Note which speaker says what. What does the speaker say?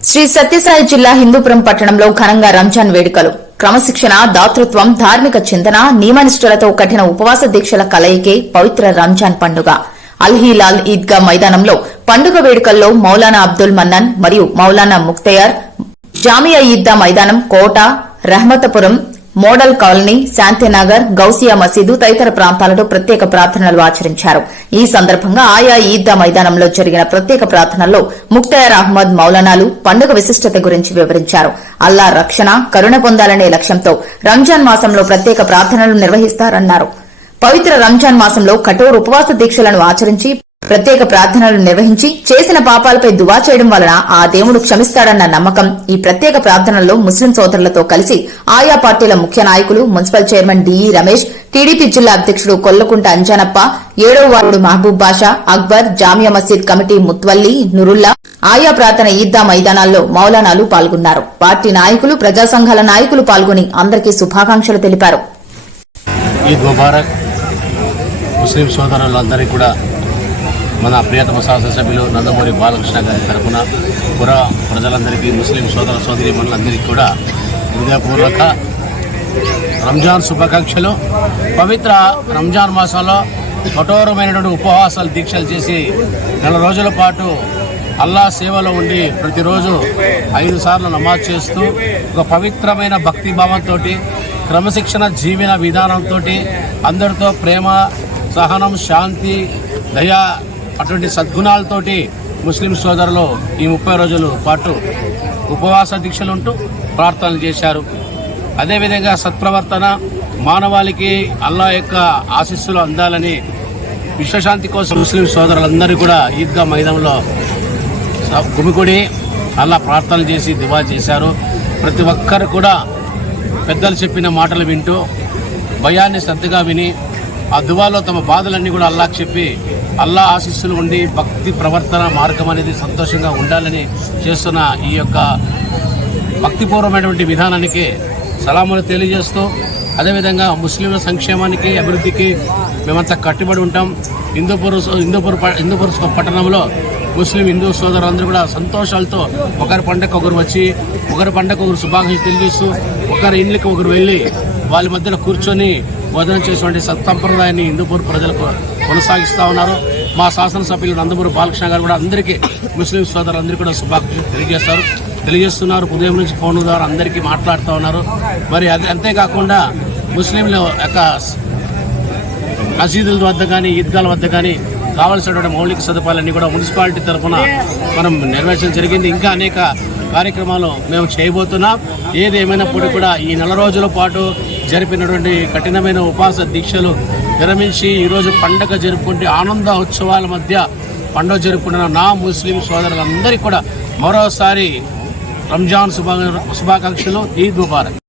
Speaker 1: శ్రీ సత్యసాయి జిల్లా హిందూపురం పట్టణంలో ఘనంగా రంజాన్ వేడుకలు. క్రమశిక్షణ దాతృత్వం ధార్మిక చింతన నియమనిష్ఠులతో కఠిన ఉపవాస దీక్షల కలయికే పవిత్ర రంజాన్ పండుగ. అల్హీలాల్ ఈద్గా మైదానంలో పండుగ వేడుకల్లో మౌలానా అబ్దుల్ మన్నన్ మరియు మౌలానా ముక్తయార్ జామియా ఈద్దా మైదానం కోట రహమతపురం మోడల్ కాలనీ శాంతినగర్ గౌసియా మసీదు తదితర ప్రాంతాలలో ప్రత్యేక ప్రార్థనలు ఆచరించారు. ఈ సందర్భంగా ఆయా ఈద్దా మైదానంలో జరిగిన ప్రత్యేక ప్రార్థనల్లో ముక్తయార్ అహ్మద్ మౌలానాలు పండుగ విశిష్టత గురించి వివరించారు. అల్లా రక్షణ కరుణ పొందాలనే లక్ష్యంతో రంజాన్ మాసంలో ప్రత్యేక ప్రార్థనలు నిర్వహిస్తారన్నారు. పవిత్ర రంజాన్ మాసంలో కఠోర ఉపవాస దీక్షలను ఆచరించి ప్రత్యేక ప్రార్థనలు నిర్వహించి చేసిన పాపాలపై దువా చేయడం వలన ఆ దేవుడు క్షమిస్తాడన్న నమ్మకం ఈ ప్రత్యేక ప్రార్థనల్లో ముస్లిం సోదరులతో కలిసి ఆయా పార్టీల ముఖ్య నాయకులు municipal chairman DE Ramesh TDP జిల్లా అధ్యక్షుడు కొల్లకుంట అంజనప్ప ఏడో వార్డు మహబూబ్ బాషా అక్బర్ జామియా మసీద్ కమిటీ ముత్వల్లి నురుల్లా ఆయా ప్రార్థన ఈద్దా మైదానాల్లో మౌలానాలు పాల్గొన్నారు. పార్టీ నాయకులు ప్రజా సంఘాల నాయకులు పాల్గొని అందరికీ శుభాకాంక్షలు తెలిపారు.
Speaker 2: ముస్లిం సోదరులందరికీ కూడా మన ప్రియతమ శాసనసభ్యులు నందమూరి బాలకృష్ణ గారి తరఫున పుర ప్రజలందరికీ ముస్లిం సోదర సోదరి మనులందరికీ కూడా హృదయపూర్వక రంజాన్ శుభాకాంక్షలు. పవిత్ర రంజాన్ మాసంలో కఠోరమైనటువంటి ఉపవాసాలు దీక్షలు చేసి నెల రోజుల పాటు అల్లా సేవలో ఉండి ప్రతిరోజు ఐదు సార్లు నమాజ్ చేస్తూ ఒక పవిత్రమైన భక్తిభావంతో క్రమశిక్షణ జీవన విధానంతో అందరితో ప్రేమ సహనం శాంతి దయ అటువంటి సద్గుణాలతోటి ముస్లిం సోదరులు ఈ ముప్పై రోజుల పాటు ఉపవాస దీక్షలుంటూ ప్రార్థనలు చేశారు. అదేవిధంగా సత్ప్రవర్తన మానవాళికి అల్లా యొక్క ఆశీస్సులు అందాలని విశ్వశాంతి కోసం ముస్లిం సోదరులందరూ కూడా ఈద్గా మైదానంలో గుమికుడి అల్లా ప్రార్థనలు చేసి దివా చేశారు. ప్రతి ఒక్కరు కూడా పెద్దలు చెప్పిన మాటలు వింటూ భయాన్ని శ్రద్ధగా విని ఆ దువాలో తమ బాధలన్నీ కూడా అల్లాకి చెప్పి అల్లా ఆశీస్సులు ఉండి భక్తి ప్రవర్తన మార్గం అనేది సంతోషంగా ఉండాలని చేస్తున్న ఈ యొక్క భక్తిపూర్వమైనటువంటి విధానానికి సలాములు తెలియజేస్తూ అదేవిధంగా ముస్లింల సంక్షేమానికి అభివృద్ధికి మేమంతా కట్టుబడి ఉంటాం. హిందూపూర్ హిందూపూర్ హిందూపూర్ పట్టణంలో ముస్లిం హిందూ సోదరులందరూ కూడా సంతోషాలతో ఒకరి పండగ ఒకరు వచ్చి ఒకరి పండగ ఒకరు శుభాకాంక్షలు తెలియజేస్తూ ఒకరి ఇండ్లకి ఒకరు వెళ్ళి వాళ్ళ మధ్యలో కూర్చొని భోజనం చేసేటువంటి సత్సంప్రదాయాన్ని హిందూపూర్ ప్రజలకు కొనసాగిస్తూ ఉన్నారు. మా శాసనసభ్యులు నందమూరి బాలకృష్ణ గారు కూడా అందరికీ ముస్లిం సోదరులందరికీ కూడా శుభాకాంక్షలు తెలియజేస్తారు తెలియజేస్తున్నారు. ఉదయం నుంచి ఫోన్ ద్వారా అందరికీ మాట్లాడుతూ ఉన్నారు. మరి అంతేకాకుండా ముస్లింల యొక్క మసీదుల వద్ద కానీ ఈద్గాల వద్ద కానీ కావాల్సినటువంటి మౌలిక సదుపాయాలన్నీ కూడా మున్సిపాలిటీ తరఫున మనం నెరవేర్చడం జరిగింది. ఇంకా అనేక కార్యక్రమాలు మేము చేయబోతున్నాం. ఏది ఏమైనప్పటికీ కూడా ఈ నెల రోజుల పాటు జరిపినటువంటి కఠినమైన ఉపవాస దీక్షలు విరమించి ఈరోజు పండగ జరుపుకుంటే ఆనంద ఉత్సవాల మధ్య పండుగ జరుపుకుంటున్న నా ముస్లిం సోదరులందరికీ కూడా మరోసారి రంజాన్ శుభా శుభాకాంక్షలు ఈద్ ముబారక్.